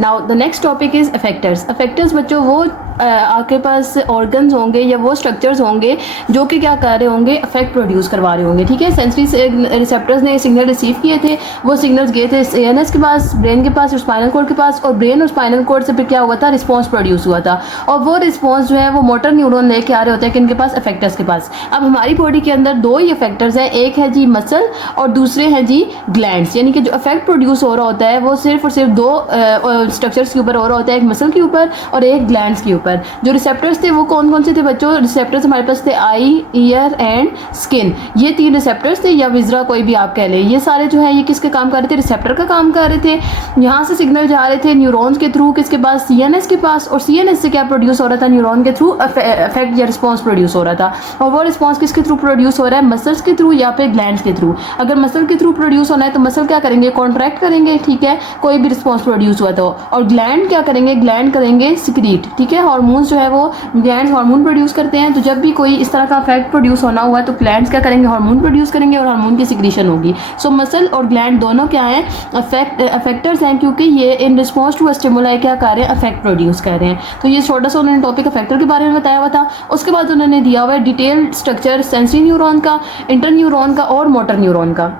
Now the next topic is effectors. Effectors बच्चों वो आपके पास ऑर्गन्स होंगे या वो स्ट्रक्चर्स होंगे जो कि क्या कर रहे होंगे, अफेक्ट प्रोड्यूस करवा रहे होंगे। ठीक है, सेंसरी रिसेप्टर्स ने सिग्नल रिसीव किए थे, वो सिग्नल्स गए थे सीएनएस के पास, ब्रेन के पास और स्पाइनल कॉर्ड के पास, और ब्रेन और स्पाइनल कॉर्ड से फिर क्या हुआ था, रिस्पॉन्स प्रोड्यूस हुआ था। और वो रिस्पॉन्स जो है वो मोटर न्यूरॉन लेके आ रहे होते हैं किनके पास, अफेक्टर्स के पास। अब हमारी बॉडी के अंदर दो ही अफेक्टर्स हैं, एक है जी मसल और दूसरे हैं जी ग्लैंड्स। यानी कि जो अफेक्ट प्रोड्यूस हो रहा होता है वो सिर्फ और सिर्फ दो स्ट्रक्चर्स के ऊपर हो रहा होता है, एक मसल के ऊपर और एक ग्लैंड्स के ऊपर। जो रिसेप्टर्स थे वो कौन कौन से थे बच्चों, रिसेप्टर्स हमारे पास थे आई, ईयर एंड स्किन। ये तीन रिसेप्टर्स थे, या विजरा कोई भी आप कह लें। ये सारे जो है ये किसके काम कर रहे थे, रिसेप्टर का काम कर रहे थे। यहाँ से सिग्नल जा रहे थे न्यूरॉन्स के थ्रू किसके पास, सीएनएस के पास, और सीएनएस से क्या प्रोड्यूस हो रहा था, न्यूरॉन के थ्रू अफेक्ट या रिस्पॉन्स प्रोड्यूस हो रहा था। और वो रिस्पॉन्स किसके थ्रू प्रोड्यूस हो रहा है, मसल्स के थ्रू या फिर ग्लैंड्स के थ्रू। अगर मसल के थ्रू प्रोड्यूस होना है तो मसल क्या करेंगे, कॉन्ट्रैक्ट करेंगे, ठीक है, कोई भी रिस्पॉन्स प्रोड्यूस हुआ तो। और ग्लैंड क्या करेंगे, ग्लैंड करेंगे सिक्रीट। ठीक है, हार्मोन्स जो है वो ग्लैंड्स हार्मोन प्रोड्यूस करते हैं। तो जब भी कोई इस तरह का अफेक्ट प्रोड्यूस होना हुआ तो ग्लैंड्स क्या करेंगे, हार्मोन प्रोड्यूस करेंगे और हार्मोन की सिक्रीशन होगी। सो मसल और ग्लैंड दोनों क्या हैं, अफेक्टर्स हैं, क्योंकि ये इन रिस्पॉन्स टू स्टिमुलाई क्या कर रहे हैं, अफेक्ट प्रोड्यूस कर रहे हैं। तो ये छोटा सा उन्होंने टॉपिक अफेक्टर के बारे में बताया हुआ था। उसके बाद उन्होंने दिया हुआ है डिटेल्ड स्ट्रक्चर सेंसरी न्यूरॉन का, इंटरन्यूरॉन का और मोटर न्यूरॉन का।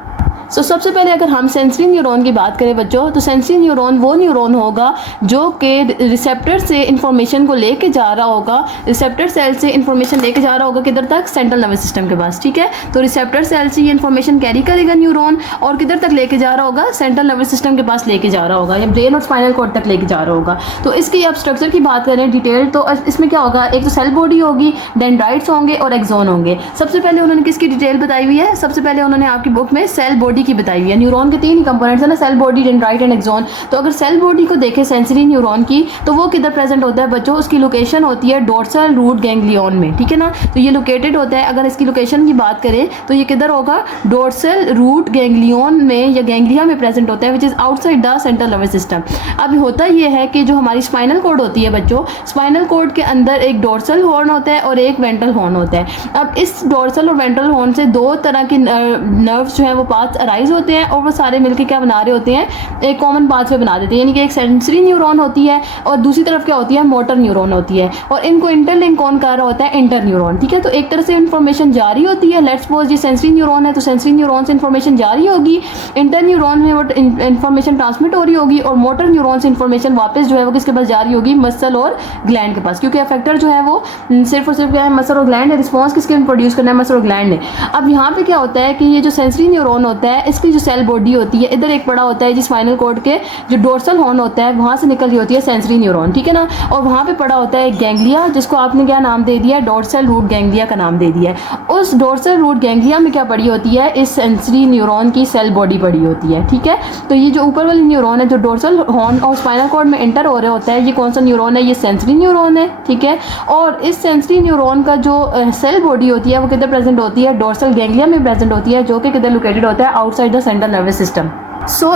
सबसे पहले अगर हम सेंसरी न्यूरॉन की बात करें बच्चों, तो सेंसरी न्यूरॉन वो न्यूरॉन होगा जो कि रिसेप्टर से इंफॉर्मेशन को लेके जा रहा होगा, रिसेप्टर सेल से इंफॉर्मेशन लेके जा रहा होगा किधर तक, सेंट्रल नर्वस सिस्टम के पास। ठीक है, तो रिसेप्टर सेल से ये इंफॉर्मेशन कैरी करेगा न्यूरॉन, और किधर तक लेके जा रहा होगा, सेंट्रल नर्वस सिस्टम के पास लेके जा रहा होगा, या ब्रेन और स्पाइनल कॉर्ड तक लेके जा रहा होगा। तो इसकी अब स्ट्रक्चर की बात करें डिटेल, तो इसमें क्या होगा, एक तो सेल बॉडी होगी, डेंड्राइट्स होंगे और एक्सोन होंगे। सबसे पहले उन्होंने किसकी डिटेल बताई हुई है, सबसे पहले उन्होंने आपकी बुक में सेल बॉडी की बताई हुई है। न्यूरॉन के तीन कंपोनेंट्स है ना, cell body, dendrite and axon. तो अगर सेल बॉडी को देखें सेंसरी न्यूरॉन की, तो वो किधर प्रेजेंट होता है बच्चों, उसकी लोकेशन होती है डोर्सल रूट गैंग्लियन में। ठीक है ना, तो ये लोकेटेड होता है। अगर इसकी लोकेशन की बात करें तो ये किधर होगा, डोर्सल रूट गैंग्लियन में या गैंग्लिया में प्रेजेंट होता है, which is outside the central nervous system. अब होता ये है कि जो हमारी स्पाइनल कॉर्ड होती है बच्चों, स्पाइनल कॉर्ड के अंदर एक डोर्सल हॉर्न होता है और एक वेंट्रल हॉर्न होता है। अब इस डोर्सल और वेंट्रल हॉर्न से दो तरह के नर्व्स जो है वो पाथ्स अराइज होते हैं, और वो सारे मिलकर क्या बना रहे होते हैं, एक कॉमन पाथवे बना देते हैं। यानी कि एक सेंसरी न्यूरॉन होती है और दूसरी तरफ क्या होती है, मोटर न्यूरॉन होती है, और इनको इंटरलिंक कौन कर रहा होता है, इंटरन्यूरॉन। ठीक है, तो एक तरह से इंफॉर्मेशन जारी होती है। लेट्स सपोज ये सेंसरी न्यूरॉन है तो सेंसरी न्यूरॉन से इंफॉर्मेशन जारी होगी, इंटरन्यूरॉन में वो इंफॉर्मेशन ट्रांसमिट हो रही होगी, और मोटर न्यूरॉन से इंफॉर्मेशन वापस जो है वो किसके पास जारी होगी, मसल और ग्लैंड के पास। क्योंकि अफेक्टर जो है वो सिर्फ और सिर्फ क्या है, मसल और ग्लैंड है, रिस्पॉन्स किसके प्रोड्यूस करना है, मसल और ग्लैंड है। अब यहाँ पे क्या होता है कि ये जो सेंसरी न्यूरॉन होता है, इसकी जो सेल बॉडी होती है, इधर एक बड़ा होता है जी स्पाइनल कॉर्ड के जो डोर्सल हॉर्न होता है, वहाँ से निकल रही होती है सेंसरी न्यूरॉन। ठीक है ना, और वहाँ पे पड़ा होता है गैंग्लिया, जिसको आपने क्या नाम दे दिया, डोर्सल रूट गैंग्लिया का नाम दे दिया है। उस डोर्सल रूट गैंग्लिया में क्या पड़ी होती है, इस सेंसरी न्यूरॉन की सेल बॉडी पड़ी होती है। ठीक है, तो ये जो ऊपर वाली न्यूरॉन है जो डोर्सल हॉर्न और स्पाइनल कॉर्ड में एंटर हो रहा होता है, ये कौन सा न्यूरॉन है, ये सेंसरी न्यूरॉन है। ठीक है, और इस सेंसरी न्यूरॉन का जो सेल बॉडी होती है वो किधर प्रेजेंट होती है, डोर्सल गैंग्लिया में प्रेजेंट होती है, जो कि किधर लोकेटेड होता है, outside the central nervous system.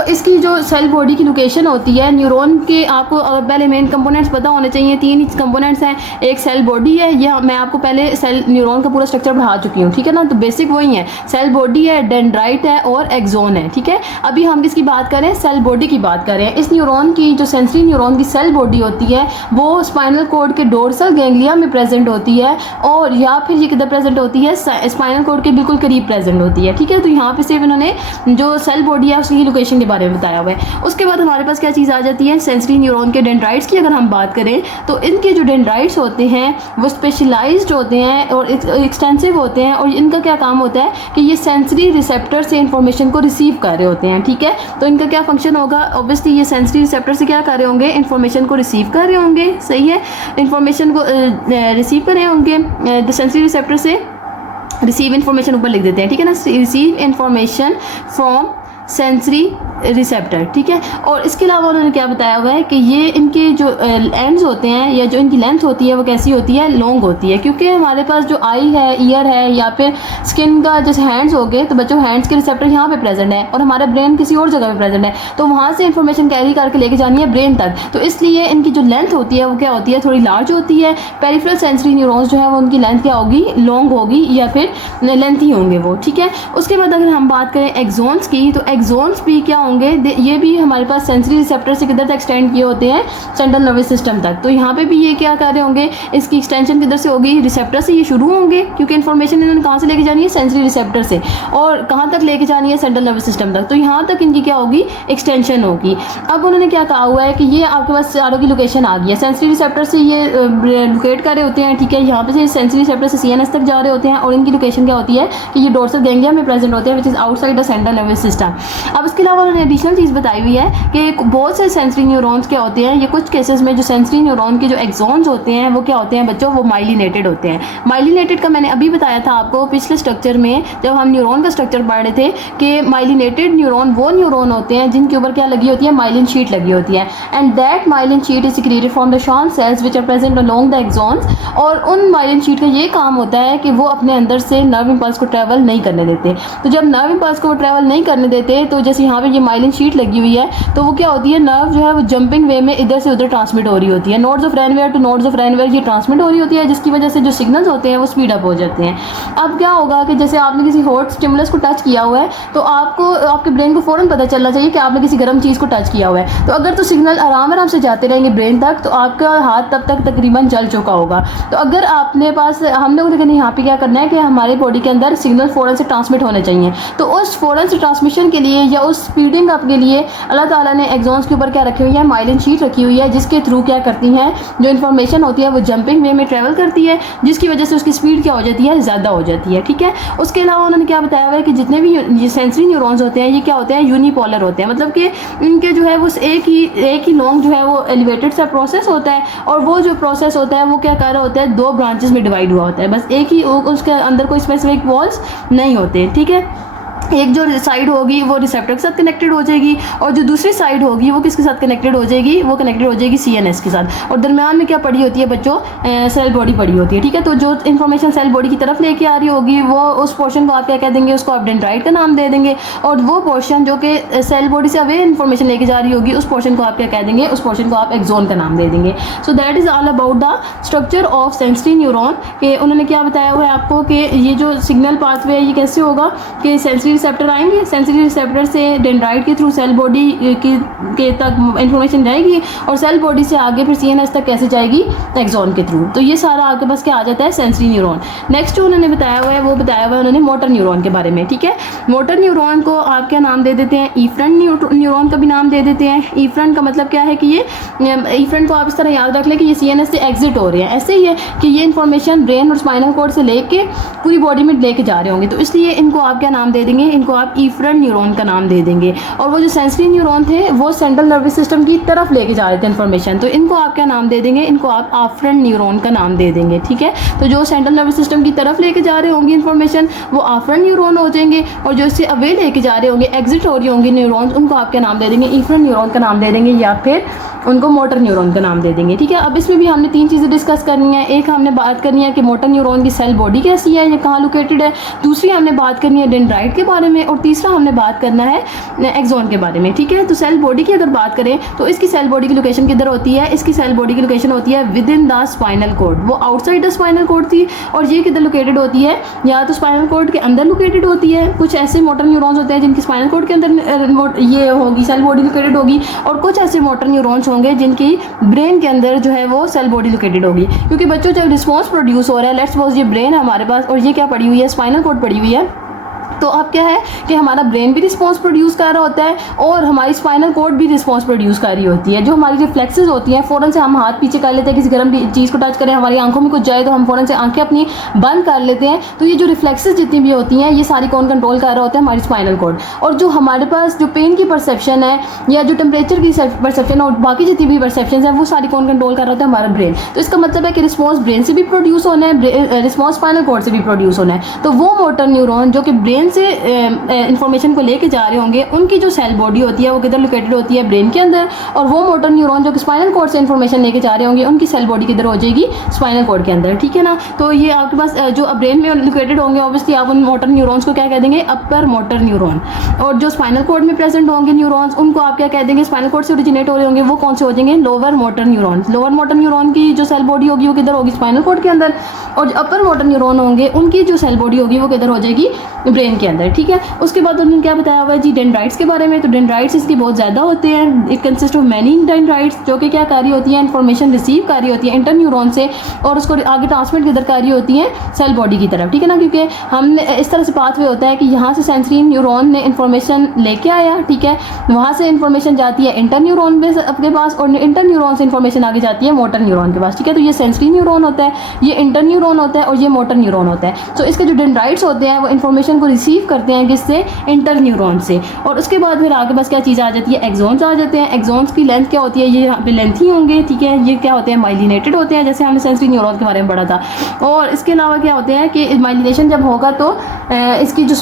इसकी जो सेल बॉडी की लोकेशन होती है, न्यूरॉन के आपको पहले मेन कंपोनेंट्स पता होने चाहिए। तीन कंपोनेंट्स हैं, एक सेल बॉडी है, ये मैं आपको पहले सेल न्यूरॉन का पूरा स्ट्रक्चर पढ़ा चुकी हूँ। ठीक है ना, तो बेसिक वही है, सेल बॉडी है, डेंड्राइट है और एक्सोन है। ठीक है, अभी हम किसकी बात करें, सेल बॉडी की बात करें। इस न्यूरॉन की जो सेंसरी न्यूरॉन की सेल बॉडी होती है वो स्पाइनल कॉर्ड के डोर्सल गैंग्लिया में प्रेजेंट होती है, और या फिर ये किधर प्रेजेंट होती है, स्पाइनल कॉर्ड के बिल्कुल करीब प्रेजेंट होती है। ठीक है, तो यहाँ पे सिर्फ इन्होंने जो सेल बॉडी है उसकी लोकेशन के बारे में बताया हुआ है। उसके बाद हमारे पास क्या चीज़ आ जाती है, सेंसरी न्यूरॉन के डेंड्राइट्स की अगर हम बात करें तो इनके जो डेंड्राइट्स होते हैं वो स्पेशलाइज्ड होते हैं और एक्सटेंसिव होते हैं, और इनका क्या काम होता है कि ये सेंसरी रिसेप्टर से इंफॉर्मेशन को रिसीव कर रहे होते हैं। ठीक है, तो इनका क्या फंक्शन होगा, ऑब्वियसली ये सेंसरी रिसेप्टर से क्या कर रहे होंगे, इंफॉर्मेशन को रिसीव कर रहे होंगे। सही है, इंफॉर्मेशन को रिसीव कर रहे होंगे सेंसरी रिसेप्टर से, रिसीव इंफॉर्मेशन ऊपर लिख देते हैं। ठीक है ना, receive information from sensory receptor. ठीक है, और इसके अलावा उन्होंने क्या बताया हुआ है कि ये इनके जो एंड्स होते हैं या जो इनकी लेंथ होती है वो कैसी होती है, लॉन्ग होती है। क्योंकि हमारे पास जो आई है, ईयर है, या फिर स्किन का जैसे हैंड्स हो गए, तो बच्चों हैंड्स के रिसेप्टर यहाँ पे प्रेजेंट है और हमारा ब्रेन किसी और जगह पे प्रेजेंट है, तो वहाँ से इंफॉर्मेशन कैरी करके लेके जानी है ब्रेन तक। तो इसलिए इनकी जो लेंथ होती है वो क्या होती है, थोड़ी लार्ज होती है। पेरिफेरल सेंसरी न्यूरॉन्स जो है वो उनकी लेंथ क्या होगी, लॉन्ग होगी या फिर लेंथ ही होंगे वो। ठीक है, उसके बाद अगर हम बात करें एक्सोन्स की, तो एक्सोन्स भी क्या होंगे, होंगे ये भी हमारे पास सेंसरी रिसेप्टर से किधर तक एक्सटेंड किए होते हैं, सेंट्रल नर्वस सिस्टम तक। तो यहाँ पे भी ये क्या कर रहे होंगे, इसकी एक्सटेंशन किधर से होगी, रिसेप्टर से ये शुरू होंगे, क्योंकि इन्फॉर्मेशन इन्होंने कहाँ से लेके जानी है, सेंसरी रिसेप्टर से, और कहाँ तक लेके जानी है, सेंट्रल नर्वस सिस्टम तक। तो यहाँ तक इनकी क्या होगी, एक्सटेंशन होगी। अब उन्होंने क्या कहा हुआ है कि ये आपके पास चारों की लोकेशन आ गई है, सेंसरी रिसेप्टर से ये लोकेट कर रहे होते हैं, ठीक है, यहाँ पे से सेंसरी रिसेप्टर से सीएनएस तक जा रहे होते हैं, और इनकी लोकेशन क्या होती है कि ये डोर्सल गैंग्लिया में प्रेजेंट होते हैं, which is outside the central nervous system. अब इसके अलावा उन्होंने एडिशनल चीज़ बताई हुई है कि बहुत से सेंसरी न्यूरॉन्स क्या होते हैं, ये कुछ केसेस में जो सेंसरी न्यूरॉन के जो एक्सॉन्स होते हैं वो क्या होते हैं बच्चों, वो माइलिनेटेड होते हैं। माइलिनेटेड का मैंने अभी बताया था आपको पिछले स्ट्रक्चर में, जब हम न्यूरॉन का स्ट्रक्चर पढ़ रहे थे, कि माइलिनेटेड न्यूरॉन वो न्यूरॉन होते हैं जिनके ऊपर क्या लगी होती है, माइलिन शीट लगी होती है, and that myelin sheath is secreted from the Schwann cells which are present along the axons. और उन माइलिन शीट का ये काम होता है कि वो अपने अंदर से नर्व इंपल्स को ट्रैवल नहीं करने देते। तो जब नर्व इंपल्स को ट्रैवल नहीं करने देते, तो जैसे यहाँ पे ये माइलिन शीट लगी हुई है, तो वो क्या होती है, नर्व जो है वो जंपिंग वे में इधर से उधर ट्रांसमिट हो रही होती है, nodes of Ranvier to nodes of Ranvier ये ट्रांसमिट हो रही होती है, जिसकी वजह से जो सिग्नल्स होते हैं वो स्पीड अप हो जाते हैं। अब क्या होगा कि जैसे आपने किसी हॉट स्टिमुलस को टच किया हुआ है, तो आपको आपके ब्रेन को फ़ौरन पता चलना चाहिए कि आपने किसी गर्म चीज़ को टच किया हुआ है। तो अगर तो सिग्नल आराम आराम से जाते रहेंगे ब्रेन तक, तो आपका हाथ तब तक तकरीबन जल चुका होगा। तो अगर आपने पास हम लोगों ने यहाँ पे क्या करना है कि हमारे बॉडी के अंदर सिग्नल फ़ौरन से ट्रांसमिट होने चाहिए। तो उस फ़ौरन से ट्रांसमिशन के लिए या उस स्पीडिंग अप के लिए अल्लाह ताला ने एक्सॉन्स के ऊपर क्या रखी हुई है, माइलिन शीट रखी हुई है, जिसके थ्रू क्या करती हैं, जो इन्फॉर्मेशन होती है वो जंपिंग वे में ट्रैवल करती है, जिसकी वजह से उसकी स्पीड क्या हो जाती है, ज़्यादा हो जाती है, ठीक है। उसके अलावा उन्होंने क्या बताया हुआ है कि जितने भी सेंसरी न्यूरॉन्स होते हैं ये क्या होते हैं, यूनिपोलर होते हैं, मतलब कि इनके जो है वो एक ही लॉन्ग जो है वो एलिवेटेड सा प्रोसेस होता है, और वो जो प्रोसेस होता है वो क्या कर रहा होता है, दो ब्रांचेस में डिवाइड हुआ होता है, बस एक ही उसके अंदर कोई स्पेसिफिक वॉल्स नहीं होते, ठीक है। एक जो साइड होगी वो रिसेप्टर के साथ कनेक्टेड हो जाएगी, और जो दूसरी साइड होगी वो किसके साथ कनेक्टेड हो जाएगी, वो कनेक्टेड हो जाएगी सीएनएस के साथ, और दरमियान में क्या पड़ी होती है बच्चों, सेल बॉडी पड़ी होती है, ठीक है। तो जो इन्फॉर्मेशन सेल बॉडी की तरफ लेके आ रही होगी वो उस पोर्शन को आप क्या कह देंगे, उसको आप डेंड्राइट का नाम दे देंगे, और वो पोर्शन जो कि सेल बॉडी से अवे इन्फॉर्मेशन लेके जा रही होगी उस पोर्शन को आप क्या कह देंगे, उस पोर्शन को आप एक्सॉन का नाम दे देंगे। So that is all about the structure of sensory neuron. के उन्होंने क्या बताया हुआ है आपको कि ये जो सिग्नल पाथवे है ये कैसे होगा कि सेंसरी रिसेप्टर आएंगे, सेंसरी रिसेप्टर से डेंड्राइट के थ्रू सेल बॉडी के तक इंफॉर्मेशन जाएगी, और सेल बॉडी से आगे फिर सीएनएस तक कैसे जाएगी, एक्सॉन के थ्रू। तो ये सारा आपके पास क्या आ जाता है, सेंसरी न्यूरॉन। नेक्स्ट जो उन्होंने बताया हुआ है वो बताया हुआ है उन्होंने मोटर न्यूरॉन के बारे में, ठीक है। मोटर न्यूरॉन को आप क्या नाम दे देते हैं, इफ्रंट न्यूरॉन का भी नाम दे देते हैं। इफ्रंट का मतलब क्या है कि ये इफ्रंट को आप इस तरह याद रख लें कि ये सीएनएस से एग्जिट हो रहे हैं, ऐसे ही है कि ये इन्फॉर्मेशन ब्रेन और स्पाइनल कॉर्ड से लेके पूरी बॉडी में लेके जा रहे होंगे, तो इसलिए इनको आप क्या नाम दे देंगे, इनको आप इफ्रंट न्यूरॉन का नाम दे देंगे। और वो जो सेंसरी न्यूरॉन थे वो सेंट्रल नर्वस सिस्टम की तरफ लेके जा रहे थे इन्फॉर्मेशन, तो इनको आप क्या नाम दे देंगे, इनको आप आफ्रंट न्यूरॉन का नाम दे देंगे, ठीक है। तो जो सेंट्रल नर्वस सिस्टम की तरफ लेके जा रहे होंगे इन्फॉर्मेशन वो आफ्रंट न्यूरॉन हो जाएंगे, और जो इससे अवे लेके जा रहे होंगे, एग्जिट हो रही होंगी न्यूरॉन्स, उनको आप क्या नाम दे देंगे, इफ्रंट न्यूरॉन का नाम दे देंगे, या फिर उनको मोटर न्यूरॉन का नाम दे देंगे, ठीक है। अब इसमें भी हमने तीन चीज़ें डिस्कस करनी है। एक हमने बात करनी है कि मोटर न्यूरॉन की सेल बॉडी कैसी है, ये कहाँ लोकेटेड है, दूसरी हमने बात करनी है डेंड्राइट के बारे में, और तीसरा हमने बात करना है एक्सॉन के बारे में, ठीक है। तो सेल बॉडी की अगर बात करें तो इसकी सेल बॉडी की लोकेशन किधर होती है, इसकी सेल बॉडी की लोकेशन होती है within the spinal cord. वो आउटसाइड द स्पाइनल कॉर्ड थी, और ये किधर लोकेटेड होती है, या तो स्पाइनल कॉर्ड के अंदर लोकेटेड होती है। कुछ ऐसे मोटर न्यूरॉन्स होते हैं जिनकी स्पाइनल कॉर्ड के अंदर ये होगी, सेल बॉडी लोकेटेड होगी, और कुछ ऐसे मोटर न्यूरॉन्स होंगे जिनकी ब्रेन के अंदर जो है वो सेल बॉडी लोकेटेड होगी। क्योंकि बच्चों जब रिस्पॉन्स प्रोड्यूस हो रहा है, लेट्स सपोज ये ब्रेन है हमारे पास, और ये क्या पड़ी हुई है, स्पाइनल कॉर्ड पड़ी हुई है, तो अब क्या है कि हमारा ब्रेन भी रिस्पॉन्स प्रोड्यूस कर रहा होता है, और हमारी स्पाइनल कॉर्ड भी रिस्पॉन्स प्रोड्यूस कर रही होती है। जो हमारी रिफ्लेक्सेस होती हैं, फ़ौरन से हम हाथ पीछे कर लेते हैं, किसी गर्म चीज़ को टच करें, हमारी आंखों में कुछ जाए तो हम फ़ौरन से आंखें अपनी बंद कर लेते हैं। तो ये जो रिफ्लेक्सेस जितनी भी होती हैं ये सारी कौन कंट्रोल कर रहा होता है, हमारी स्पाइनल कॉर्ड। और जो हमारे पास जो पेन की परसेप्शन है, या जो टेम्परेचर की परसेप्शन और बाकी जितनी भी परसेप्शन है, वो सारी कौन कंट्रोल कर रहा होता है, हमारा ब्रेन। तो इसका मतलब है कि रिस्पॉन्स ब्रेन से भी प्रोड्यूस होना है, रिस्पॉन्स स्पाइनल कॉर्ड से भी प्रोड्यूस होना है। तो वो मोटर न्यूरॉन जो कि ब्रेन से इन्फॉर्मेशन को लेके जा रहे होंगे, उनकी जो सेल बॉडी होती है वो किधर लोकेटेड होती है, ब्रेन के अंदर। और वो मोटर न्यूरॉन जो कि स्पाइनल कॉर्ड से इन्फॉर्मेशन लेके जा रहे होंगे, उनकी सेल बॉडी किधर हो जाएगी, स्पाइनल कॉर्ड के अंदर, ठीक है ना। तो ये आपके पास जो ब्रेन में लोकेटेड होंगे, ऑब्वियसली आप उन मोटर न्यूरॉन्स को क्या कह देंगे, अपर मोटर न्यूरॉन। और जो स्पाइनल कॉर्ड में प्रेजेंट होंगे न्यूरॉन्स, उनको आप क्या कह देंगे, स्पाइनल कॉर्ड से ओरिजिनेट हो रहे होंगे, वो कौन से हो जाएंगे, lower motor neuron. Lower motor neuron की जो सेल बॉडी होगी वो किधर होगी, स्पाइनल कॉर्ड के अंदर। और जो अपर मोटर न्यूरॉन होंगे उनकी जो सेल बॉडी होगी वो किधर हो जाएगी, ब्रेन ब्रेन के अंदर, ठीक है। उसके बाद उन्होंने क्या बताया हुआ है जी डेंड्राइट्स के बारे में। तो डेंड्राइट्स इसकी बहुत ज़्यादा होते हैं, it consist of many dendrites, जो कि क्या कार्य होती है, इन्फॉर्मेशन रिसीव कार्य होती है इंटरन्यूरॉन से और उसको आगे ट्रांसमिट किधर कार्य होती है, सेल बॉडी की तरफ, ठीक है ना। क्योंकि हमने इस तरह से पाथवे होता है कि यहाँ से सेंसरी न्यूरॉन ने इन्फॉर्मेशन लेके आया, ठीक है, वहाँ से इन्फॉर्मेशन जाती है इंटरन्यूरॉन में अपने पास और इंटरन्यूरॉन से इन्फॉर्मेशन आगे जाती है मोटर न्यूरॉन के पास, ठीक है। तो ये सेंसरी न्यूरॉन होता है, ये इंटरन्यूरॉन होता है और ये मोटर न्यूरॉन होता है। तो इसके जो डेंड्राइट्स होते हैं वो इन्फॉर्मेशन को रिसीव करते हैं किससे, इंटरन्यूरॉन से। और उसके बाद फिर आगे बस क्या चीज़ आ जाती है, एक्सॉन्स आ जाते हैं। एक्सॉन्स की लेंथ क्या होती है, ये यहाँ पे लेंथ ही होंगे, ठीक है। ये क्या होते हैं, माइलिनेटेड होते हैं, जैसे हमने सेंसरी न्यूरॉन के बारे में पढ़ा था। और इसके अलावा क्या होते हैं कि माइलिनेशन जब होगा तो इसकी जो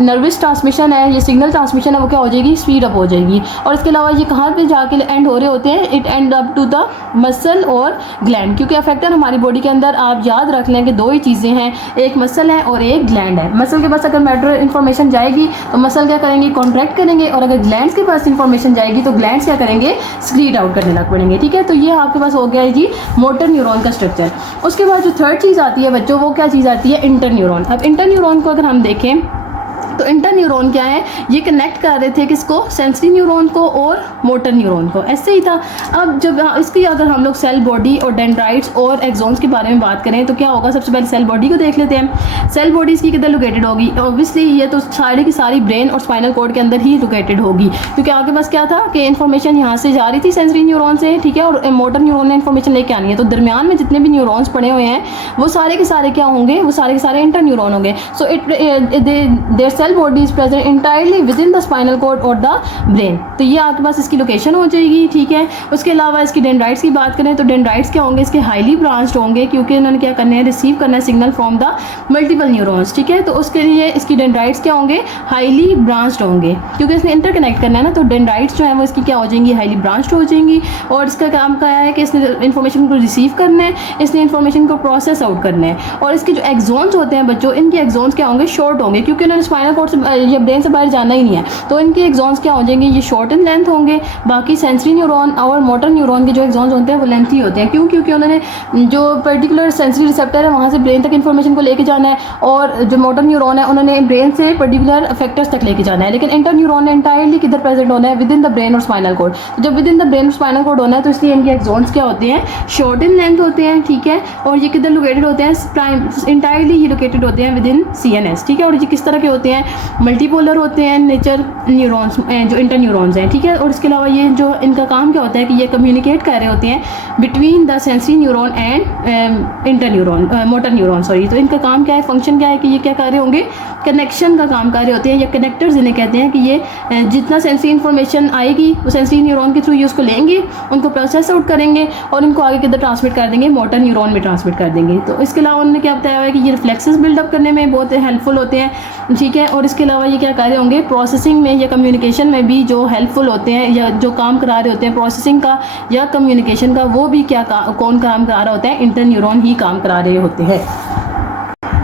नर्वस ट्रांसमिशन है, ये सिग्नल ट्रांसमिशन है, वो क्या हो जाएगी, स्पीड अप हो जाएगी। और इसके अलावा ये कहाँ पे जाके एंड हो रहे होते हैं, it end up to the muscle और ग्लैंड। क्योंकि अफेक्टर हमारी बॉडी के अंदर आप याद रख लें कि दो ही चीज़ें हैं, एक मसल है और एक ग्लैंड है। मसल के पास अगर मैटर इन्फॉर्मेशन जाएगी तो मसल क्या करेंगे, कॉन्ट्रैक्ट करेंगे, और अगर ग्लैंड्स के पास इन्फॉर्मेशन जाएगी तो ग्लैंड्स क्या करेंगे, स्क्रीट आउट करने लग पड़ेंगे, ठीक है। तो ये आपके पास हो गया है जी मोटर न्यूरॉन का स्ट्रक्चर। उसके बाद जो थर्ड चीज़ आती है बच्चों, वो क्या चीज़ आती है, इंटरन्यूरॉन। अब इंटरन्यूरॉन को अगर हम देखें तो इंटरन्यूरॉन क्या है, ये कनेक्ट कर रहे थे किसको, सेंसरी न्यूरॉन को और मोटर न्यूरॉन को, ऐसे ही था। अब जब इसकी अगर हम लोग सेल बॉडी और डेंड्राइट्स और एक्सॉन्स के बारे में बात करें तो क्या होगा, सबसे पहले सेल बॉडी को देख लेते हैं। सेल बॉडी इसकी किधर लोकेटेड होगी, ऑब्वियसली ये तो सारी की सारी ब्रेन और स्पाइनल कॉर्ड के अंदर ही लोकेटेड होगी, क्योंकि आपके पास क्या था कि इन्फॉर्मेशन यहाँ से जा रही थी सेंसरी न्यूरॉन से, ठीक है, और मोटर न्यूरॉन ने इन्फॉर्मेशन लेके आनी है। तो दरमियान में जितने भी न्यूरॉन्स पड़े हुए हैं वो सारे के सारे क्या होंगे, वो सारे के सारे इंटरन्यूरॉन होंगे। So their cell body is present entirely within the spinal cord और द ब्रेन। तो ये आपके पास इसकी लोकेशन हो जाएगी, ठीक है। उसके अलावा इसकी डेंड्राइट्स की बात करें तो डेंड्राइट्स क्या होंगे, इसके हाईली ब्रांच्ड होंगे, क्योंकि इन्होंने क्या करना है, रिसीव करना है signal from the multiple neurons, ठीक है। तो उसके लिए इसकी डेंड्राइट्स क्या होंगे, हाईली ब्रांच्ड होंगे, क्योंकि इसने इंटरकनेक्ट करना है ना। तो डेंड्राइट्स जो है वो इसकी क्या हो जाएंगी, हाईली ब्रांच्ड हो जाएंगी। और इसका काम क्या है कि इसने इन्फॉर्मेशन को रिसीव करना है, इसने इन्फॉर्मेशन को प्रोसेस आउट करना है। और इसके जो एक्सॉन्स होते हैं बच्चों, इनके एक्सॉन्स क्या होंगे, शॉर्ट होंगे, क्योंकि उन्होंने स्पाइनल कॉर्ड से या ब्रेन से बाहर जाना ही नहीं है। तो इनके एक्सॉन्स क्या हो जाएंगे, ये शॉर्ट इन लेंथ होंगे। बाकी सेंसरी न्यूरॉन और मोटर न्यूरॉन के जो एक्सॉन्स होते हैं वो लेंथी होते हैं। क्यों, क्योंकि उन्होंने जो पर्टिकुलर सेंसरी रिसेप्टर है वहाँ से ब्रेन तक इन्फॉर्मेशन को लेके जाना है, और जो मोटर न्यूरॉन है उन्होंने ब्रेन से पर्टिकुलर इफेक्टर्स तक लेके जाना है। लेकिन इंटरन्यूरॉन ने इंटायरली किधर प्रेजेंट होना है, विद इन द ब्रेन और स्पाइनल कॉर्ड। तो जब विद इन द ब्रेन और स्पाइनल कॉर्ड होना है तो इसलिए इनके एक्सॉन्स क्या होते हैं, शॉर्ट इन लेंथ होते हैं, ठीक है। और ये किधर लोकेटेड होते हैं, इंटायरली ही लोकेटेड होते हैं विद इन CNS, ठीक है। और ये किस तरह के होते हैं, मल्टीपोलर होते हैं नेचर न्यूरॉन्स, जो इंटरन्यूरॉन्स हैं, ठीक है। और इसके अलावा ये जो इनका काम क्या होता है कि ये कम्युनिकेट कर रहे होते हैं between the sensory neuron and interneuron, motor neuron, sorry. तो इनका काम क्या है, फंक्शन क्या है कि ये क्या कर रहे होंगे, कनेक्शन का काम कर रहे होते हैं, या कनेक्टर्स इन्हें कहते हैं। कि ये जितना सेंसरी इन्फॉर्मेशन आएगी वो सेंसरी न्यूरॉन के थ्रू ये उसको लेंगे, उनको प्रोसेस आउट करेंगे और इनको आगे किधर ट्रांसमिट कर देंगे, मोटर न्यूरॉन में ट्रांसमिट कर देंगे। तो इसके अलावा उन्होंने क्या बताया हुआ है कि ये रिफ्लेक्सेस बिल्डअप करने में बहुत हेल्पफुल होते हैं, ठीक है। और इसके अलावा ये क्या कर रहे होंगे, प्रोसेसिंग में या कम्युनिकेशन में भी जो हेल्पफुल होते हैं, या जो काम करा रहे होते हैं प्रोसेसिंग का या कम्युनिकेशन का, वो भी कौन काम करा रहा होता है, इंटरन्यूरॉन ही काम करा रहे होते हैं।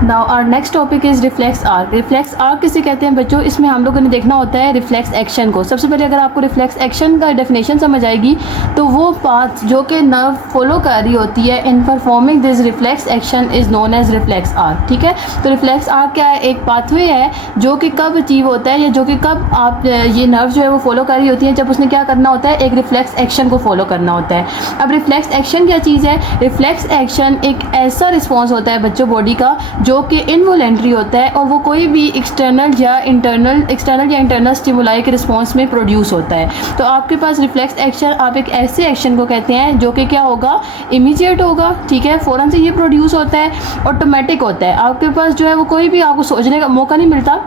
Now our next topic is reflex arc. Reflex arc किसे कहते हैं बच्चों, इसमें हम लोगों ने देखना होता है रिफ्लेक्स एक्शन को। सबसे पहले अगर आपको रिफ्लेक्स एक्शन का डेफिनेशन समझ आएगी तो वो पाथ जो कि नर्व फॉलो कर रही होती है in performing this reflex action is known as reflex arc, ठीक है। तो रिफ्लेक्स आर्क क्या है, एक पाथवे है जो कि कब अचीव होता है, या जो कि कब आप ये नर्व जो है वो फॉलो कर रही होती है, जब उसने क्या करना होता है, एक रिफ्लेक्स एक्शन को फॉलो करना होता है। अब रिफ्लेक्स एक्शन क्या चीज़ है, रिफ्लेक्स एक्शन एक ऐसा रिस्पॉन्स होता है बच्चों बॉडी का जो कि इनवॉलेंट्री होता है, और वो कोई भी एक्सटर्नल या इंटरनल स्टिमुलाई के रिस्पॉन्स में प्रोड्यूस होता है। तो आपके पास रिफ्लेक्स एक्शन, आप एक ऐसे एक्शन को कहते हैं जो कि क्या होगा, इमीडिएट होगा, ठीक है, फ़ौरन से ये प्रोड्यूस होता है, ऑटोमेटिक होता है। आपके पास जो है वो कोई भी आपको सोचने का मौका नहीं मिलता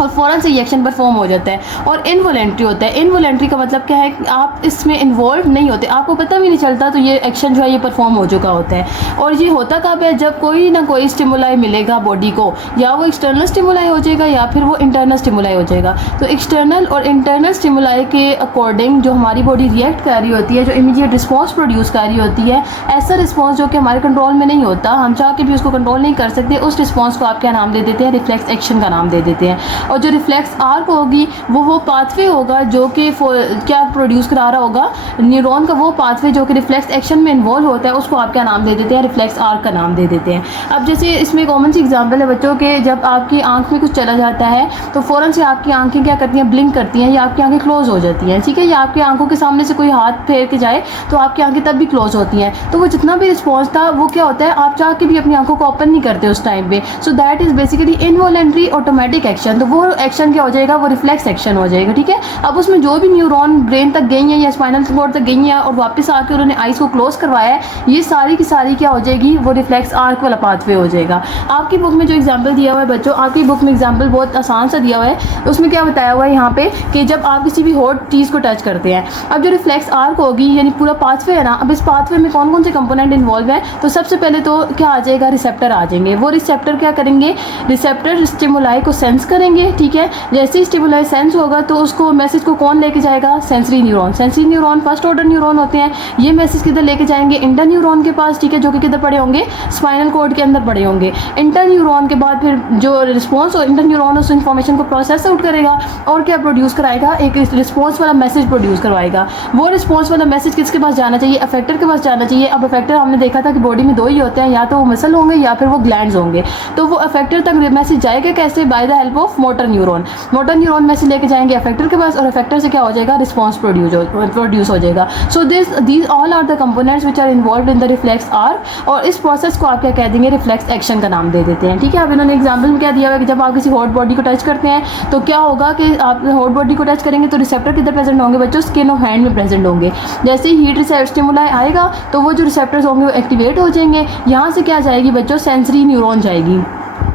और फ़ौरन से ये एक्शन परफॉर्म हो जाता है। और इनवॉलेंट्री होता है। इनवॉलेंट्री का मतलब क्या है कि आप इसमें इन्वॉल्व नहीं होते, आपको पता भी नहीं चलता, तो ये एक्शन जो है ये परफॉर्म हो चुका होता है। और ये होता कब है, जब कोई ना कोई स्टिमुलाई मिलेगा बॉडी को, या वो एक्सटर्नल स्टिमुलाई हो जाएगा या फिर वो इंटरनल स्टिमुलाई हो जाएगा। तो एक्सटर्नल और इंटरनल स्टिमुलाई के अकॉर्डिंग जो हमारी बॉडी रिएक्ट कर रही होती है, जो इमीडिएट रिस्पॉन्स प्रोड्यूस कर रही होती है, ऐसा रिस्पॉन्स जो कि हमारे कंट्रोल में नहीं होता, हम चाह के भी उसको कंट्रोल नहीं कर सकते, उस रिस्पॉन्स को आप क्या नाम दे देते हैं, रिफ्लेक्स एक्शन का नाम दे देते हैं। और जो रिफ्लेक्स आर्क होगी वो पाथवे होगा जो कि क्या प्रोड्यूस करा रहा होगा, न्यूरॉन का वो पाथवे जो कि रिफ्लेक्स एक्शन में इन्वॉल्व होता है, उसको आप क्या नाम दे देते हैं, रिफ्लेक्स आर्क का नाम दे देते हैं। अब जैसे इसमें कॉमन सी एग्जांपल है बच्चों के, जब आपकी आंख में कुछ चला जाता है तो फ़ौरन से आपकी आंखें क्या करती हैं, ब्लिंक करती हैं या आपकी आंखें क्लोज हो जाती हैं, ठीक है, या आपकी आंखों के सामने से कोई हाथ फेर के जाए तो आपकी आंखें तब भी क्लोज होती हैं। तो वो जितना भी रिस्पॉन्स था वो क्या होता है, आप चाह के भी अपनी आंखों को ओपन नहीं करते उस टाइम पे। So that is basically involuntary automatic action. तो वो एक्शन क्या हो जाएगा, वो रिफ्लेक्स एक्शन हो जाएगा, ठीक है। अब उसमें जो भी न्यूरॉन ब्रेन तक गई हैं या स्पाइनल कॉर्ड तक गई हैं और वापस आके उन्होंने आइज़ को क्लोज करवाया है, ये सारी की सारी क्या हो जाएगी, वो रिफ्लेक्स आर्क वाला पाथवे हो जाएगा। आपकी बुक में जो एग्जाम्पल दिया हुआ है बच्चों, आपकी बुक में एग्जाम्पल बहुत आसान सा दिया हुआ है, उसमें क्या बताया हुआ है यहाँ पे कि जब आप किसी भी हॉट चीज़ को टच करते हैं, अब जो रिफ्लेक्स आर्क होगी यानी पूरा पाथवे है ना, अब इस पाथवे में कौन कौन से कंपोनेंट इन्वॉल्व है, तो सबसे पहले तो क्या आ जाएगा, रिसेप्टर आ जाएंगे। वो रिसेप्टर क्या करेंगे, रिसेप्टर स्टिमुलाई को सेंस करेंगे, ठीक है। जैसे ही स्टिमुलाई सेंस होगा तो उसको मैसेज को कौन लेके जाएगा, sensory neuron. Sensory neuron first order neuron होते हैं, ये मैसेज किधर लेके जाएंगे, इंटरन्यूरॉन के पास, ठीक है, जो कि किधर पड़े होंगे, स्पाइनल कॉर्ड के अंदर पड़े होंगे। इंटरन्यूरॉन के बाद फिर जो रिस्पॉन्स हो, इंटरन्यूरॉन उस इन्फॉर्मेशन को प्रोसेस आउट करेगा और क्या प्रोड्यूस कराएगा, एक रिस्पॉन्स वाला मैसेज प्रोड्यूस करवाएगा। वो रिस्पॉन्स वाला मैसेज किसके पास जाना चाहिए, अफेक्टर के पास जाना चाहिए। अब अफेक्टर हमने देखा था कि बॉडी में दो ही होते हैं, या तो वो मसल होंगे या फिर वो ग्लैंड्स होंगे। तो वो अफेक्टर तक मैसेज जाएगा कैसे, bye the help of motor neuron. Motor neuron message लेके जाएंगे अफेक्टर के पास और अफेक्टर से क्या हो जाएगा, रिस्पॉन्स प्रोड्यूस हो जाएगा। So these all are the components which are involve in the reflex arc, और इस प्रोसेस को आप क्या कह देंगे, रिफ्लेक्स एक्शन का नाम दे देते हैं, ठीक है। अब इन्होंने एग्जाम्पल में क्या दिया हुआ है कि जब आप किसी हॉट बॉडी को टच करते हैं तो क्या होगा कि आप हॉट बॉडी को टच करेंगे तो रिसेप्टर किधर प्रेजेंट होंगे बच्चों, स्किन और हैंड में प्रेजेंट होंगे। जैसे ही हीट स्टिमुलाई आएगा तो वो जो रिसेप्टर्स होंगे वो एक्टिवेट हो जाएंगे। यहाँ से क्या जाएगी बच्चों, सेंसरी न्यूरॉन जाएगी।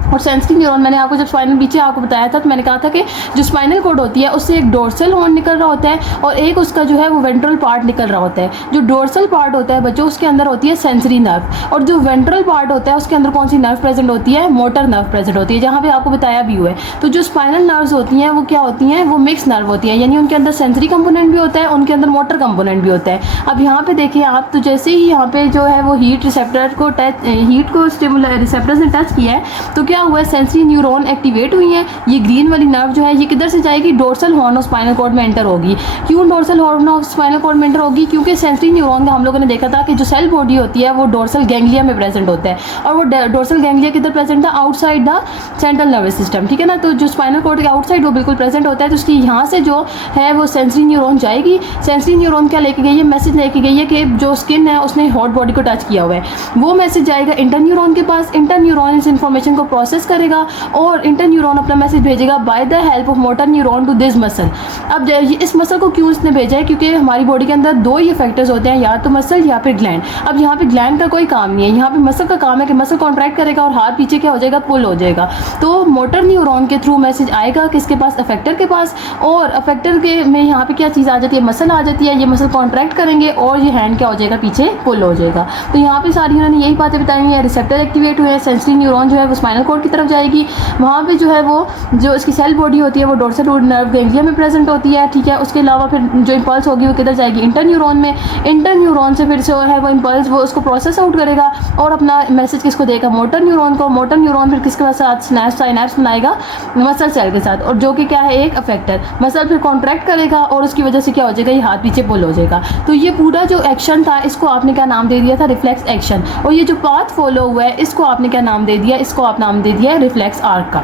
और सेंसरी न्यूरॉन मैंने आपको जब स्पाइनल पीछे आपको बताया था तो मैंने कहा था कि जो स्पाइनल कॉर्ड होती है उससे एक डोर्सल हॉर्न निकल रहा होता है और एक उसका जो है वो वेंट्रल पार्ट निकल रहा होता है। जो डोर्सल पार्ट होता है बच्चों उसके अंदर होती है सेंसरी नर्व, और जो वेंट्रल पार्ट होता है उसके अंदर कौन सी नर्व प्रेजेंट होती है, मोटर नर्व प्रेजेंट होती है, जहाँ पे आपको बताया भी हुआ है। तो जो स्पाइनल नर्व्स होती हैं वो क्या होती हैं, वो मिक्स नर्व होती है, यानी उनके अंदर सेंसरी कंपोनेंट भी होता है, उनके अंदर मोटर कंपोनेंट भी होता है। अब यहाँ पे देखिए आप, तो जैसे ही यहाँ पे जो है वो हीट रिसेप्टर को हीट को रिसेप्टर्स ने टच किया है तो क्या हुआ है, सेंसरी न्यूरॉन एक्टिवेट हुई हैं। ये ग्रीन वाली नर्व जो है ये किधर से जाएगी, dorsal horn of spinal cord में एंटर होगी। क्यों dorsal horn of spinal cord में एंटर होगी, क्योंकि सेंसरी न्यूरॉन का हम लोगों ने देखा था कि जो सेल बॉडी होती है वो डोर्सल गैंग्लिया में प्रेजेंट होता है, और वो डोर्सल गैंग्लिया किधर प्रेजेंट था, outside the central nervous system, ठीक है ना। तो जो स्पाइनल कॉर्ड के आउटसाइड वो बिल्कुल प्रेजेंट होता है, तो उसकी यहाँ से जो है वो सेंसरी न्यूरॉन जाएगी। सेंसरी न्यूरॉन क्या लेके गई है, मैसेज लेके गई है कि जो स्किन है उसने हॉट बॉडी को टच किया हुआ है। वो मैसेज जाएगा इंटरन्यूरॉन के पास, इंटरन्यूरॉन इस इन्फॉर्मेशन को प्रोसेस करेगा और इंटरन्यूरॉन अपना मैसेज भेजेगा by the help of motor neuron to this muscle. अब इस मसल को क्यों इसने भेजा है, क्योंकि हमारी बॉडी के अंदर दो ही इफेक्टर्स होते हैं, या तो मसल या फिर ग्लैंड। अब यहाँ पे ग्लैंड का कोई काम नहीं है, यहाँ पे मसल का काम है कि मसल कॉन्ट्रैक्ट करेगा और हाथ पीछे क्या हो जाएगा, पुल हो जाएगा। तो मोटर न्यूरॉन के थ्रू मैसेज आएगा किसके पास, अफेक्टर के पास, और अफेक्टर के में यहाँ पे क्या चीज़ आ जाती है, मसल आ जाती है। ये मसल कॉन्ट्रैक्ट करेंगे और ये हैंड क्या हो जाएगा, पीछे पुल हो जाएगा। तो यहाँ पे सारी उन्होंने यही बातें बताई हैं। रिसेप्टर एक्टिवेट हुए हैं, सेंसरी न्यूरॉन जो है वो स्पाइनल कॉर्ड की तरफ जाएगी, वहाँ पे जो है वो जो इसकी सेल बॉडी होती है वो डोर्सल नर्व गैंग्लिया में प्रेजेंट होती है, ठीक है। उसके अलावा फिर जो इम्पल्स होगी वो किधर जाएगी, इंटरन्यूरॉन में। इंटरन्यूरॉन से फिर जो है वो इम्पल्स वो उसको प्रोसेस आउट करेगा और अपना मैसेज किसको देगा, मोटर न्यूरॉन को। मोटर न्यूरॉन फिर किसके साथ सिनैप्स बनाएगा, मसल सेल के साथ, और जो कि क्या है, एक अफेक्टर। मसल फिर कॉन्ट्रैक्ट करेगा और उसकी वजह से क्या हो जाएगा, ये हाथ पीछे पुल हो जाएगा। तो ये पूरा जो एक्शन था इसको आपने क्या नाम दे दिया था, रिफ्लेक्स एक्शन। और ये जो पाथ फॉलो हुआ है इसको आपने क्या नाम दे दिया, इसको आप नाम दे दिया है रिफ्लेक्स आर्क का।